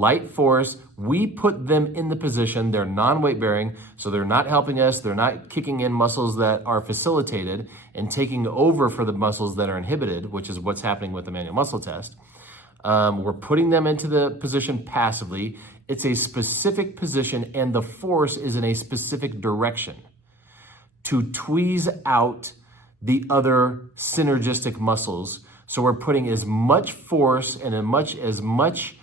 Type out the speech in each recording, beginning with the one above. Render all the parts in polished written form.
light force. We put them in the position. They're non-weight bearing, so they're not helping us. They're not kicking in muscles that are facilitated and taking over for the muscles that are inhibited, which is what's happening with the manual muscle test. We're putting them into the position passively. It's a specific position, and the force is in a specific direction to tweeze out the other synergistic muscles. So we're putting as much force and as much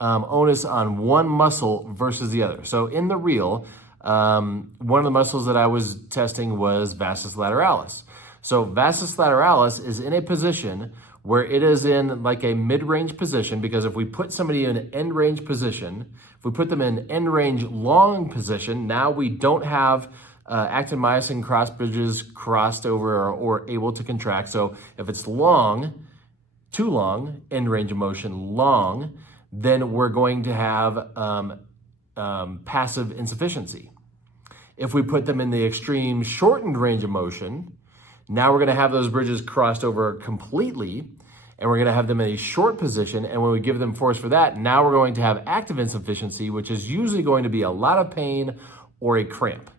onus on one muscle versus the other. So in the reel, one of the muscles that I was testing was vastus lateralis. So vastus lateralis is in a position where it is in like a mid-range position, because if we put somebody in an end-range position, if we put them in end-range long position, now we don't have actin myosin cross bridges crossed over or able to contract. So if it's long, too long, end range of motion long, then we're going to have passive insufficiency. If we put them in the extreme shortened range of motion, now we're going to have those bridges crossed over completely, and we're going to have them in a short position. And when we give them force for that, now we're going to have active insufficiency, which is usually going to be a lot of pain or a cramp.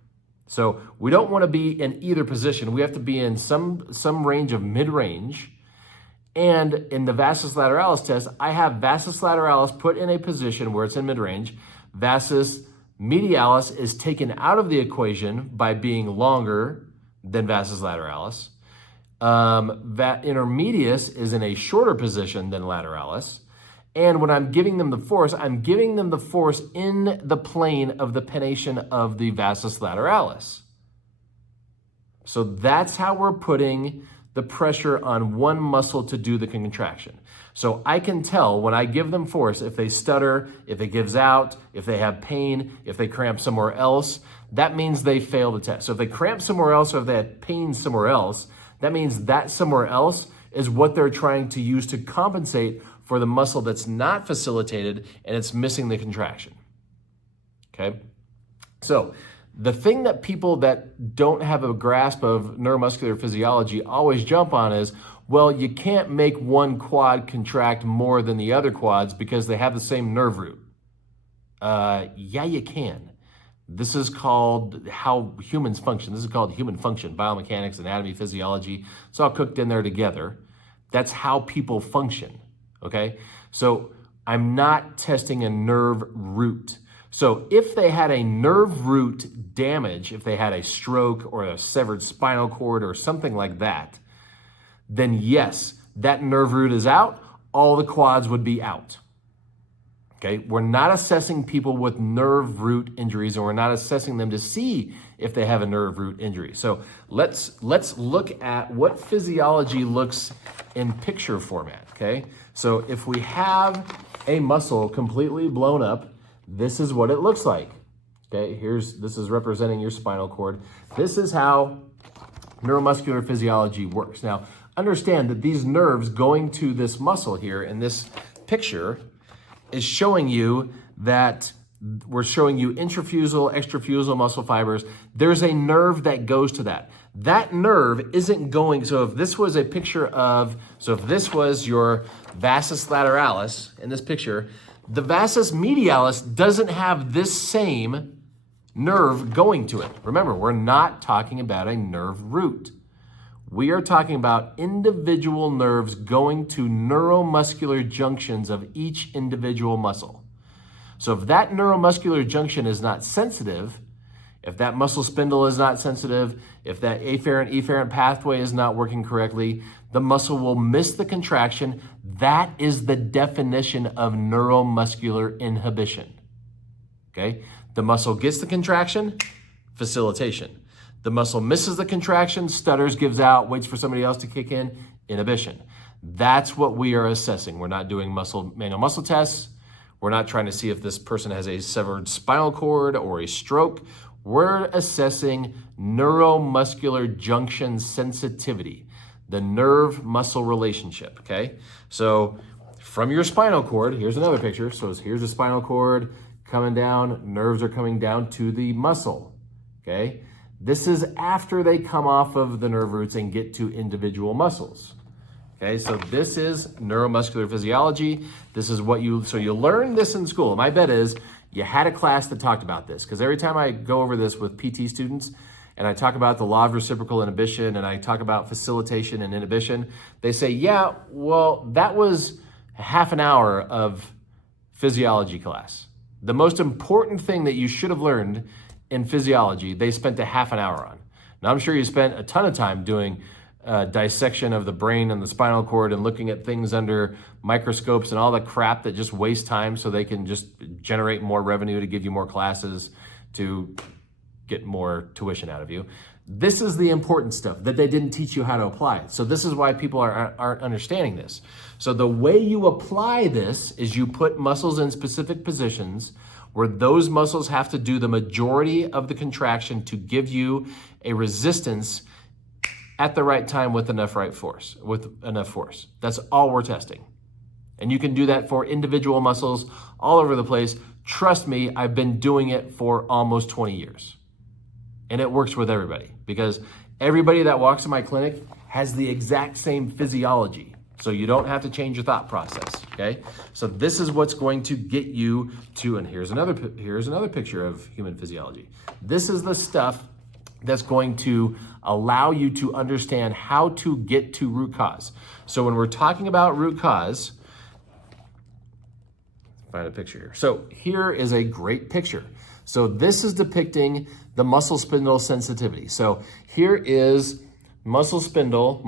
So we don't want to be in either position. We have to be in some range of mid-range. And in the vastus lateralis test, I have vastus lateralis put in a position where it's in mid-range. Vastus medialis is taken out of the equation by being longer than vastus lateralis. Intermedius is in a shorter position than lateralis. And when I'm giving them the force, I'm giving them the force in the plane of the pennation of the vastus lateralis. So that's how we're putting the pressure on one muscle to do the contraction. So I can tell when I give them force, if they stutter, if it gives out, if they have pain, if they cramp somewhere else, that means they fail the test. So if they cramp somewhere else or if they have pain somewhere else, that means that somewhere else is what they're trying to use to compensate for the muscle that's not facilitated and it's missing the contraction. Okay? So the thing that people that don't have a grasp of neuromuscular physiology always jump on is, well, you can't make one quad contract more than the other quads because they have the same nerve root. Yeah, you can. This is called how humans function. This is called human function, biomechanics, anatomy, physiology. It's all cooked in there together. That's how people function, okay? So I'm not testing a nerve root. So if they had a nerve root damage, if they had a stroke or a severed spinal cord or something like that, then yes, that nerve root is out, all the quads would be out. Okay, we're not assessing people with nerve root injuries, and we're not assessing them to see if they have a nerve root injury. So let's look at what physiology looks in picture format, okay? So if we have a muscle completely blown up, this is what it looks like. Okay, this is representing your spinal cord. This is how neuromuscular physiology works. Now, understand that these nerves going to this muscle here in this picture is showing you that we're showing you intrafusal, extrafusal muscle fibers. There's a nerve that goes to that. That nerve isn't going, so if this was a picture of, so if this was your vastus lateralis in this picture, the vastus medialis doesn't have this same nerve going to it. Remember, we're not talking about a nerve root. We are talking about individual nerves going to neuromuscular junctions of each individual muscle. So if that neuromuscular junction is not sensitive, if that muscle spindle is not sensitive, if that afferent-efferent pathway is not working correctly, the muscle will miss the contraction. That is the definition of neuromuscular inhibition. Okay? The muscle gets the contraction, facilitation. The muscle misses the contraction, stutters, gives out, waits for somebody else to kick in, inhibition. That's what we are assessing. We're not doing manual muscle tests. We're not trying to see if this person has a severed spinal cord or a stroke. We're assessing neuromuscular junction sensitivity, the nerve-muscle relationship, okay? So from your spinal cord, here's another picture. So here's the spinal cord coming down, nerves are coming down to the muscle, okay? This is after they come off of the nerve roots and get to individual muscles, Okay, so this is neuromuscular physiology. This is what you learn this in school. My bet is you had a class that talked about this, because every time I go over this with PT students and I talk about the law of reciprocal inhibition and I talk about facilitation and inhibition, they say, yeah, well, that was half an hour of physiology class. The most important thing that you should have learned in physiology, they spent a half an hour on. Now, I'm sure you spent a ton of time doing dissection of the brain and the spinal cord and looking at things under microscopes and all the crap that just wastes time so they can just generate more revenue to give you more classes to get more tuition out of you. This is the important stuff that they didn't teach you how to apply. So this is why people aren't understanding this. So the way you apply this is you put muscles in specific positions where those muscles have to do the majority of the contraction to give you a resistance at the right time with enough force. That's all we're testing. And you can do that for individual muscles all over the place. Trust me, I've been doing it for almost 20 years. And it works with everybody, because everybody that walks in my clinic has the exact same physiology. So you don't have to change your thought process, okay? So this is what's going to get you to, and here's another picture of human physiology. This is the stuff that's going to allow you to understand how to get to root cause. So when we're talking about root cause, find a picture here. So here is a great picture. So this is depicting the muscle spindle sensitivity. So here is muscle spindle,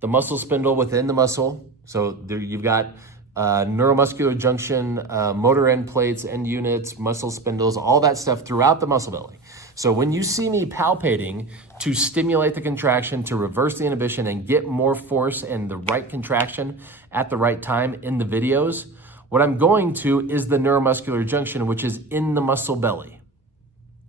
the muscle spindle within the muscle. So there you've got neuromuscular junction, motor end plates, end units, muscle spindles, all that stuff throughout the muscle belly. So when you see me palpating to stimulate the contraction, to reverse the inhibition and get more force and the right contraction at the right time in the videos, what I'm going to is the neuromuscular junction, which is in the muscle belly,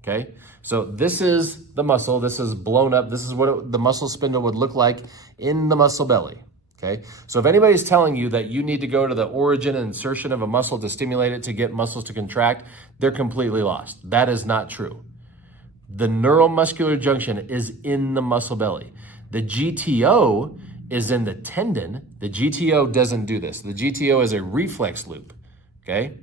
okay? So this is the muscle, this is blown up, this is what the muscle spindle would look like in the muscle belly, okay? So if anybody's telling you that you need to go to the origin and insertion of a muscle to stimulate it to get muscles to contract, they're completely lost. That is not true. The neuromuscular junction is in the muscle belly. The GTO is in the tendon. The GTO doesn't do this. The GTO is a reflex loop, okay?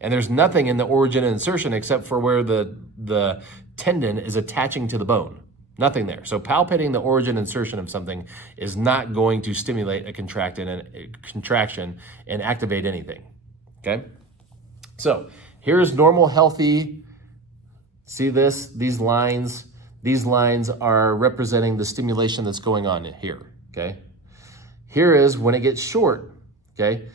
And there's nothing in the origin and insertion except for where the tendon is attaching to the bone. Nothing there. So palpating the origin insertion of something is not going to stimulate a contraction and activate anything, okay? So here's normal, healthy. See this? These lines are representing the stimulation that's going on here, okay? Here is when it gets short, okay?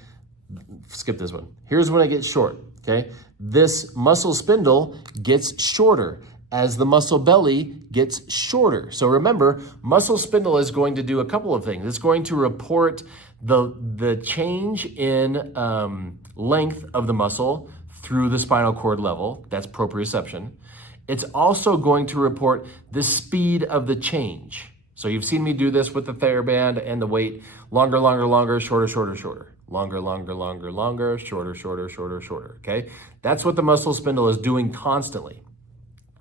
Skip this one. Here's when it gets short, okay? This muscle spindle gets shorter as the muscle belly gets shorter. So remember, muscle spindle is going to do a couple of things. It's going to report the change in length of the muscle through the spinal cord level. That's proprioception. It's also going to report the speed of the change. So you've seen me do this with the TheraBand and the weight. Longer, longer, longer, shorter, shorter, shorter. Longer, longer, longer, longer, shorter, shorter, shorter, shorter, okay? That's what the muscle spindle is doing constantly.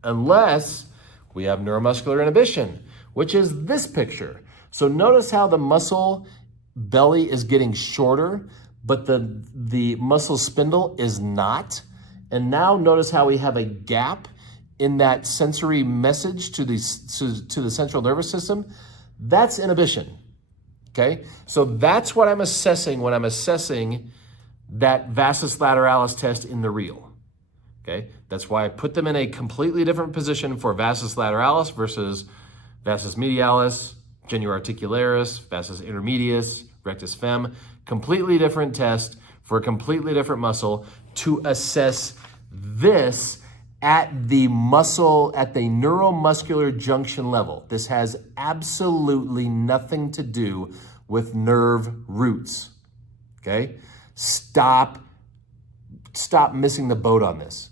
Unless we have neuromuscular inhibition, which is this picture. So notice how the muscle belly is getting shorter, but the muscle spindle is not. And now notice how we have a gap in that sensory message to the central nervous system. That's inhibition, okay? So that's what I'm assessing when I'm assessing that vastus lateralis test in the real, okay? That's why I put them in a completely different position for vastus lateralis versus vastus medialis, genu articularis, vastus intermedius, rectus fem. Completely different test for a completely different muscle to assess this at the neuromuscular junction level. This has absolutely nothing to do with nerve roots, okay? Stop missing the boat on this.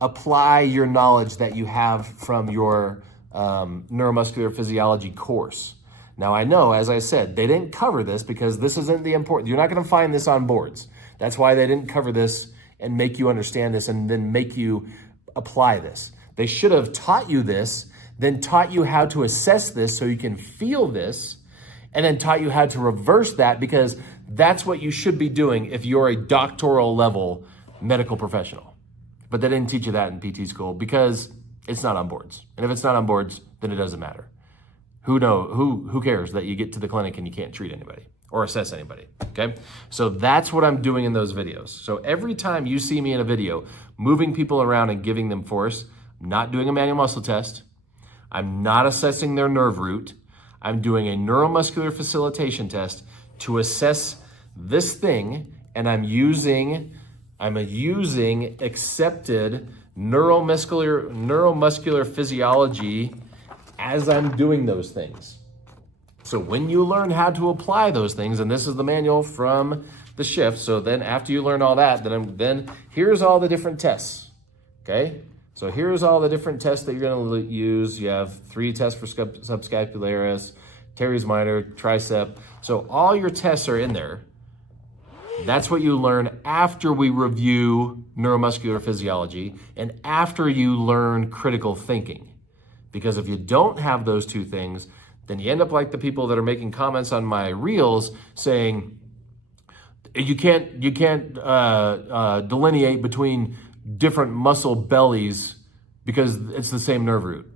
Apply your knowledge that you have from your neuromuscular physiology course. Now I know, as I said, they didn't cover this because this isn't the important, you're not gonna find this on boards. That's why they didn't cover this and make you understand this and then make you apply this. They should have taught you this, then taught you how to assess this so you can feel this, and then taught you how to reverse that, because that's what you should be doing if you're a doctoral level medical professional. But they didn't teach you that in PT school because it's not on boards. And if it's not on boards, then it doesn't matter. Who cares that you get to the clinic and you can't treat anybody or assess anybody, okay? So that's what I'm doing in those videos. So every time you see me in a video moving people around and giving them force, I'm not doing a manual muscle test. I'm not assessing their nerve root. I'm doing a neuromuscular facilitation test to assess this thing, and I'm using accepted neuromuscular physiology as I'm doing those things. So when you learn how to apply those things, and this is the manual from the shift, so then after you learn all that, then here's all the different tests, okay? So here's all the different tests that you're gonna use. You have 3 tests for subscapularis, teres minor, tricep. So all your tests are in there. That's what you learn after we review neuromuscular physiology and after you learn critical thinking. Because if you don't have those 2 things, then you end up like the people that are making comments on my reels saying, you can't delineate between different muscle bellies because it's the same nerve root.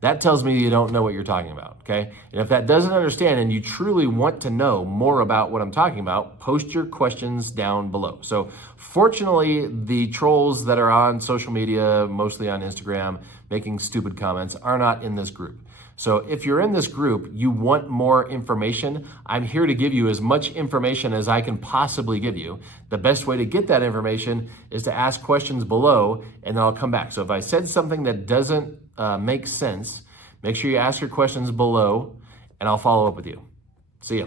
That tells me you don't know what you're talking about, okay? And if that doesn't understand and you truly want to know more about what I'm talking about, post your questions down below. So fortunately, the trolls that are on social media, mostly on Instagram, making stupid comments are not in this group. So if you're in this group, you want more information, I'm here to give you as much information as I can possibly give you. The best way to get that information is to ask questions below, and then I'll come back. So if I said something that doesn't make sense, make sure you ask your questions below, and I'll follow up with you. See ya.